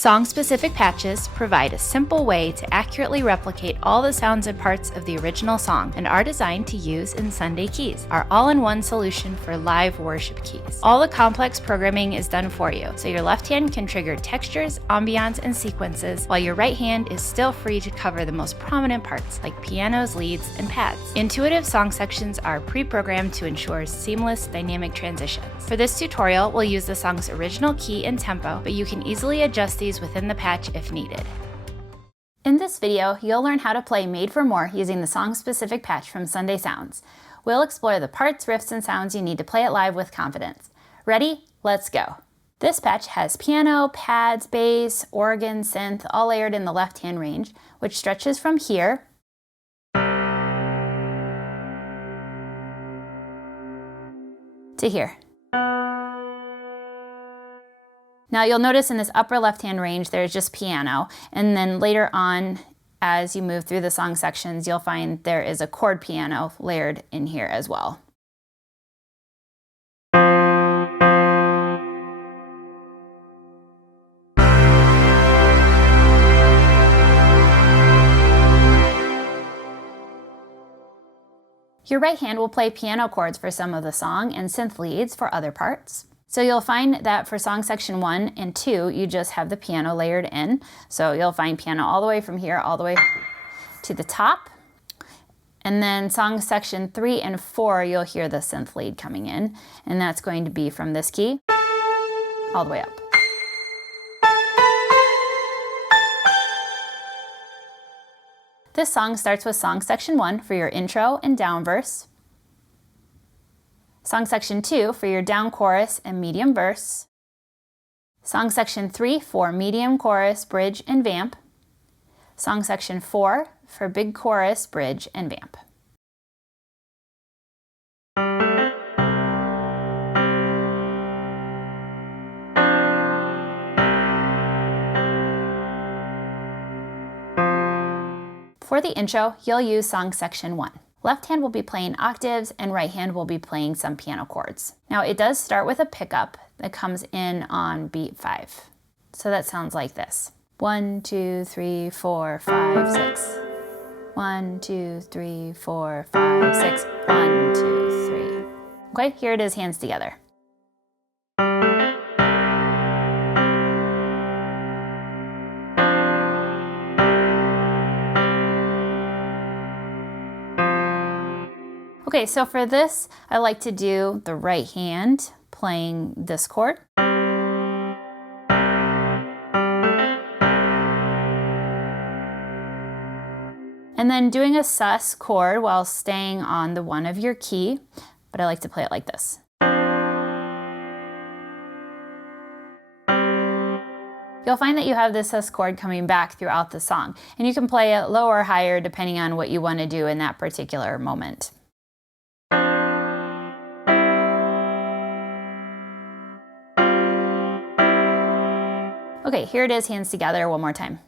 Song-specific patches provide a simple way to accurately replicate all the sounds and parts of the original song and are designed to use in Sunday Keys, our all-in-one solution for live worship keys. All the complex programming is done for you, so your left hand can trigger textures, ambiance, and sequences, while your right hand is still free to cover the most prominent parts like pianos, leads, and pads. Intuitive song sections are pre-programmed to ensure seamless dynamic transitions. For this tutorial, we'll use the song's original key and tempo, but you can easily adjust these within the patch if needed. In this video, you'll learn how to play Made for More using the song-specific patch from Sunday Sounds. We'll explore the parts, riffs, and sounds you need to play it live with confidence. Ready? Let's go! This patch has piano, pads, bass, organ, synth, all layered in the left-hand range, which stretches from here to here. Now you'll notice in this upper left-hand range there's just piano, and then later on as you move through the song sections you'll find there is a chord piano layered in here as well. Your right hand will play piano chords for some of the song and synth leads for other parts. So you'll find that for song section 1 and 2, you just have the piano layered in. So you'll find piano all the way from here, all the way to the top. And then song section 3 and 4, you'll hear the synth lead coming in. And that's going to be from this key all the way up. This song starts with song section 1 for your intro and down verse. Song section 2 for your down chorus and medium verse. Song section 3 for medium chorus, bridge, and vamp. Song section 4 for big chorus, bridge, and vamp. For the intro, you'll use song section 1. Left hand will be playing octaves and right hand will be playing some piano chords. Now it does start with a pickup that comes in on beat 5. So that sounds like this. 1, 2, 3, 4, 5, 6. 1, 2, 3, 4, 5, 6. 1, 2, 3. Okay, here it is, hands together. Okay, so for this, I like to do the right hand playing this chord. And then doing a sus chord while staying on the 1 of your key, but I like to play it like this. You'll find that you have this sus chord coming back throughout the song, and you can play it low or higher depending on what you want to do in that particular moment. Okay, here it is, hands together one more time.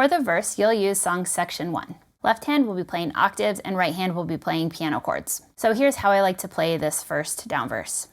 For the verse, you'll use song section 1. Left hand will be playing octaves and right hand will be playing piano chords. So here's how I like to play this first down verse.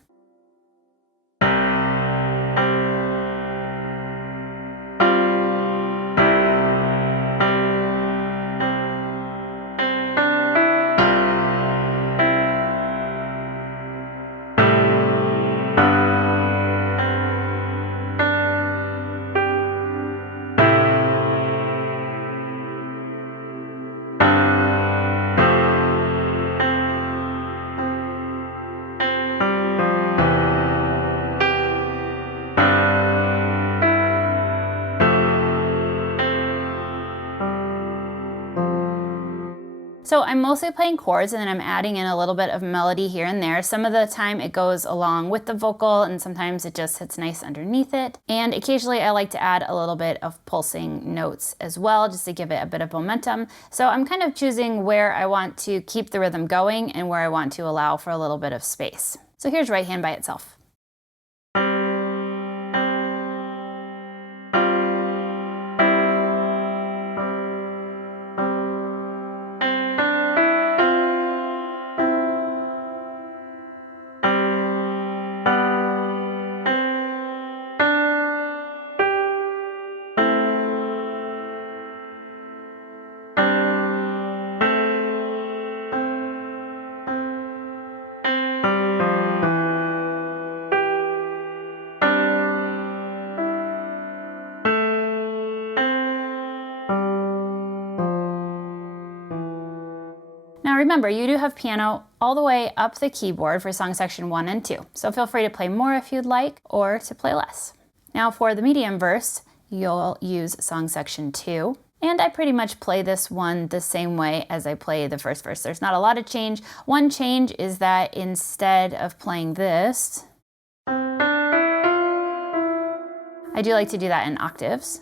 So I'm mostly playing chords and then I'm adding in a little bit of melody here and there. Some of the time it goes along with the vocal and sometimes it just hits nice underneath it. And occasionally I like to add a little bit of pulsing notes as well, just to give it a bit of momentum. So I'm kind of choosing where I want to keep the rhythm going and where I want to allow for a little bit of space. So here's right hand by itself. Now remember, you do have piano all the way up the keyboard for song section 1 and 2, so feel free to play more if you'd like, or to play less. Now for the medium verse, you'll use song section 2, and I pretty much play this one the same way as I play the first verse. There's not a lot of change. One change is that instead of playing this, I do like to do that in octaves.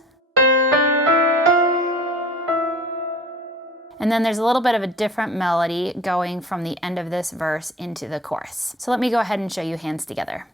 And then there's a little bit of a different melody going from the end of this verse into the chorus. So let me go ahead and show you hands together.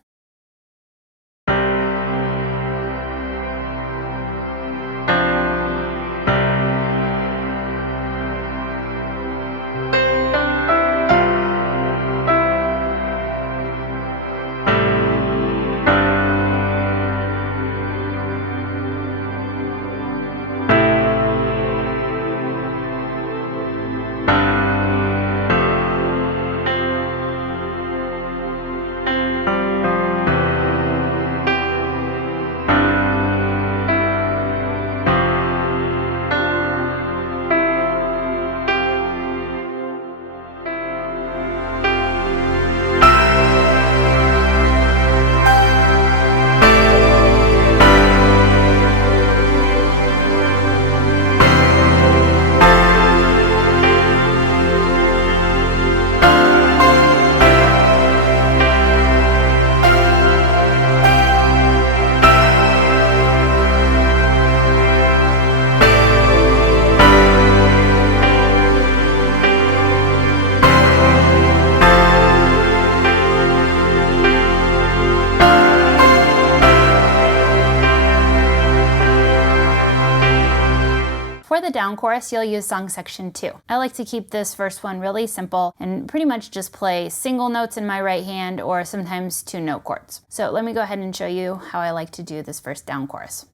For the down chorus, you'll use song section 2. I like to keep this first one really simple and pretty much just play single notes in my right hand or sometimes 2-note chords. So let me go ahead and show you how I like to do this first down chorus.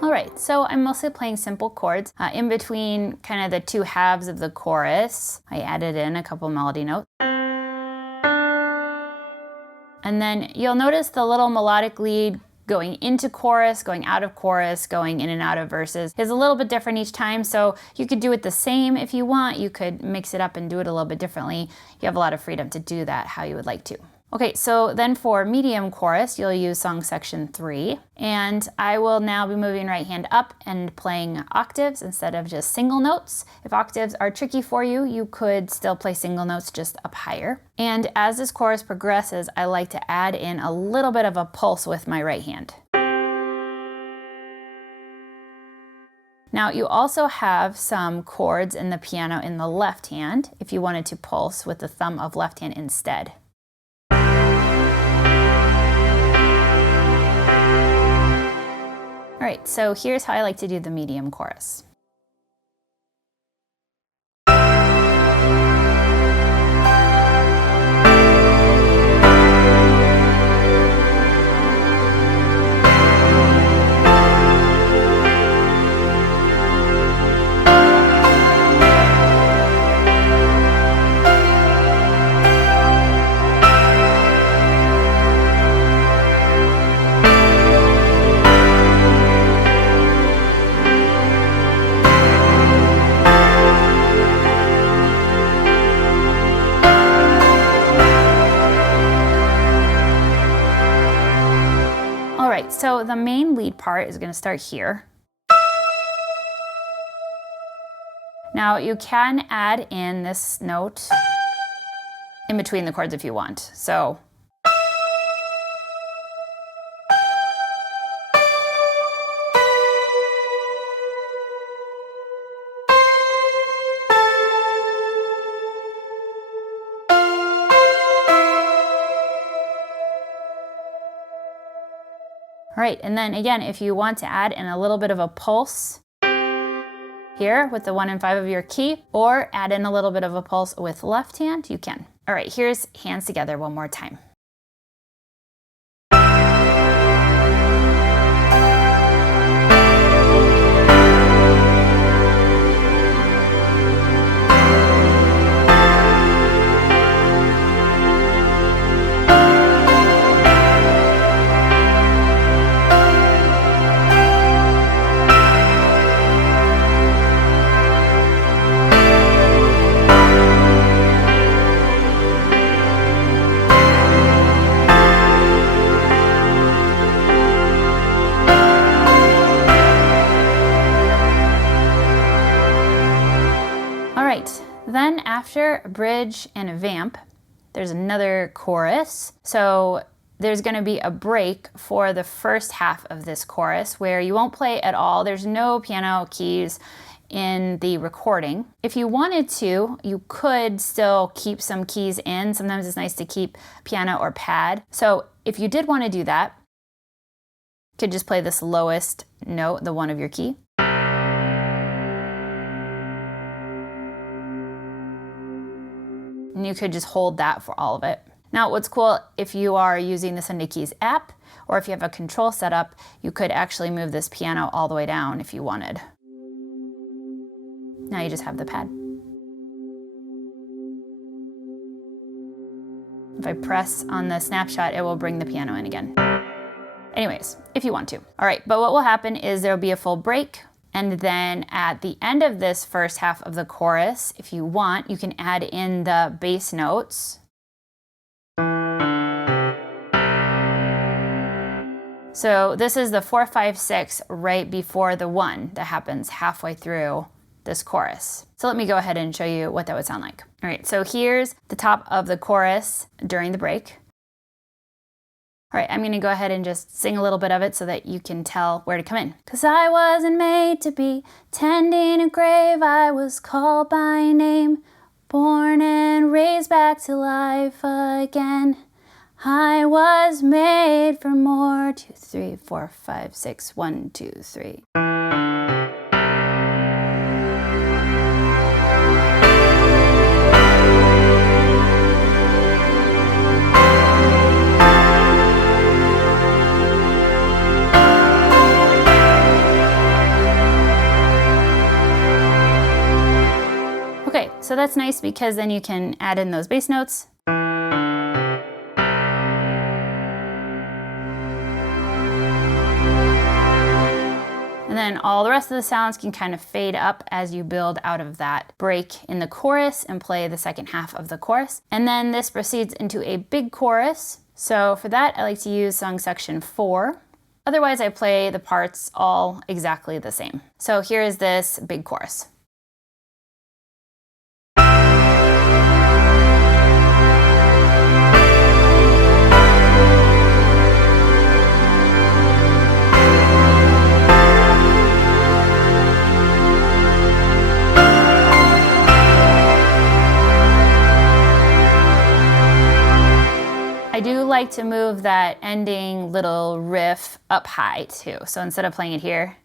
Alright, so I'm mostly playing simple chords. In between kind of the two halves of the chorus, I added in a couple melody notes. And then you'll notice the little melodic lead going into chorus, going out of chorus, going in and out of verses is a little bit different each time, so you could do it the same if you want. You could mix it up and do it a little bit differently. You have a lot of freedom to do that how you would like to. Okay, so then for medium chorus, you'll use song section 3, and I will now be moving right hand up and playing octaves instead of just single notes. If octaves are tricky for you, you could still play single notes just up higher. And as this chorus progresses, I like to add in a little bit of a pulse with my right hand. Now you also have some chords in the piano in the left hand if you wanted to pulse with the thumb of left hand instead. All right, so here's how I like to do the medium chorus. right, so the main lead part is going to start here. Now you can add in this note in between the chords if you want. So all right, and then again, if you want to add in a little bit of a pulse here with the 1 and 5 of your key, or add in a little bit of a pulse with left hand, you can. All right, here's hands together one more time. Then after a bridge and a vamp, there's another chorus. So there's going to be a break for the first half of this chorus where you won't play at all. There's no piano keys in the recording. If you wanted to, you could still keep some keys in. Sometimes it's nice to keep piano or pad. So if you did want to do that, you could just play this lowest note, the 1 of your key. And you could just hold that for all of it. Now, what's cool, if you are using the Sunday Keys app, or if you have a control setup, you could actually move this piano all the way down if you wanted. Now you just have the pad. If I press on the snapshot, it will bring the piano in again. Anyways, if you want to. All right, but what will happen is there'll be a full break. And then at the end of this first half of the chorus, if you want, you can add in the bass notes. So this is the 4, 5, 6 right before the 1 that happens halfway through this chorus. So let me go ahead and show you what that would sound like. All right, so here's the top of the chorus during the break. All right, I'm gonna go ahead and just sing a little bit of it so that you can tell where to come in. 'Cause I wasn't made to be tending a grave, I was called by name, born and raised back to life again. I was made for more. 2, 3, 4, 5, 6, 1, 2, 3. Okay, so that's nice because then you can add in those bass notes. And then all the rest of the sounds can kind of fade up as you build out of that break in the chorus and play the second half of the chorus. And then this proceeds into a big chorus. So for that, I like to use song section 4. Otherwise, I play the parts all exactly the same. So here is this big chorus. I do like to move that ending little riff up high too. So instead of playing it here,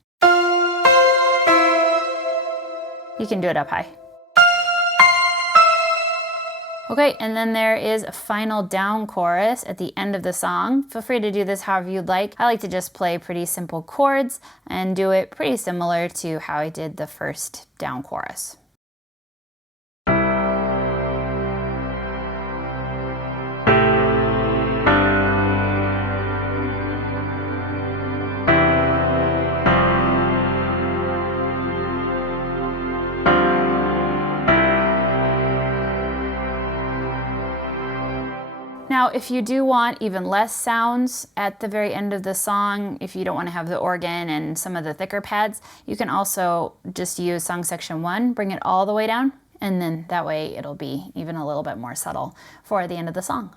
you can do it up high. Okay, and then there is a final down chorus at the end of the song. Feel free to do this however you'd like. I like to just play pretty simple chords and do it pretty similar to how I did the first down chorus. Now Now, if you do want even less sounds at the very end of the song, if you don't want to have the organ and some of the thicker pads, you can also just use song section 1, bring it all the way down, and then that way it'll be even a little bit more subtle for the end of the song.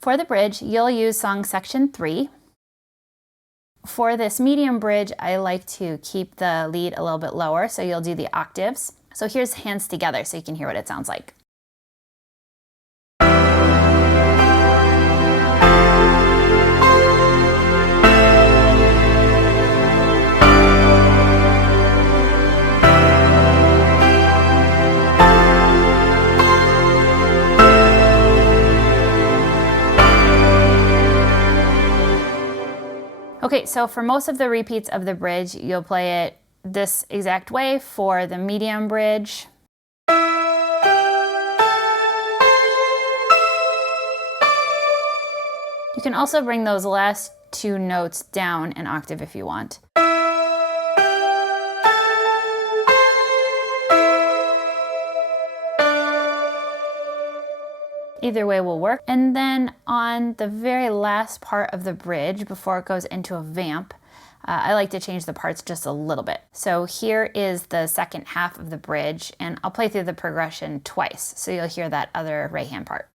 For the bridge, you'll use song section 3. For this medium bridge, I like to keep the lead a little bit lower, so you'll do the octaves. So here's Hands Together so you can hear what it sounds like. Okay, so for most of the repeats of the bridge, you'll play it this exact way. For the medium bridge, you can also bring those last 2 notes down an octave if you want. Either way will work. And then on the very last part of the bridge, before it goes into a vamp, I like to change the parts just a little bit. So here is the second half of the bridge, and I'll play through the progression twice, so you'll hear that other right hand part.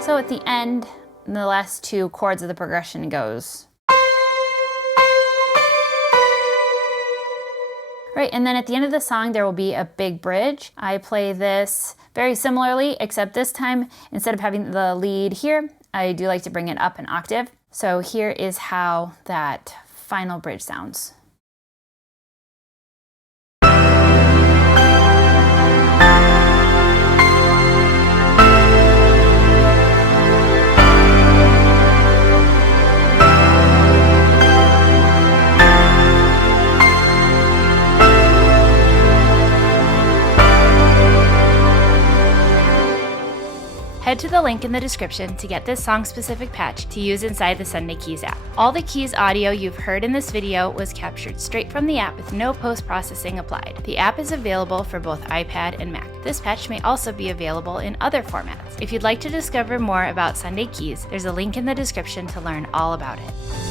So at the end, the last 2 chords of the progression goes. Right, and then at the end of the song, there will be a big bridge. I play this very similarly, except this time, instead of having the lead here, I do like to bring it up an octave. So here is how that final bridge sounds. Head to the link in the description to get this song-specific patch to use inside the Sunday Keys app. All the Keys audio you've heard in this video was captured straight from the app with no post-processing applied. The app is available for both iPad and Mac. This patch may also be available in other formats. If you'd like to discover more about Sunday Keys, there's a link in the description to learn all about it.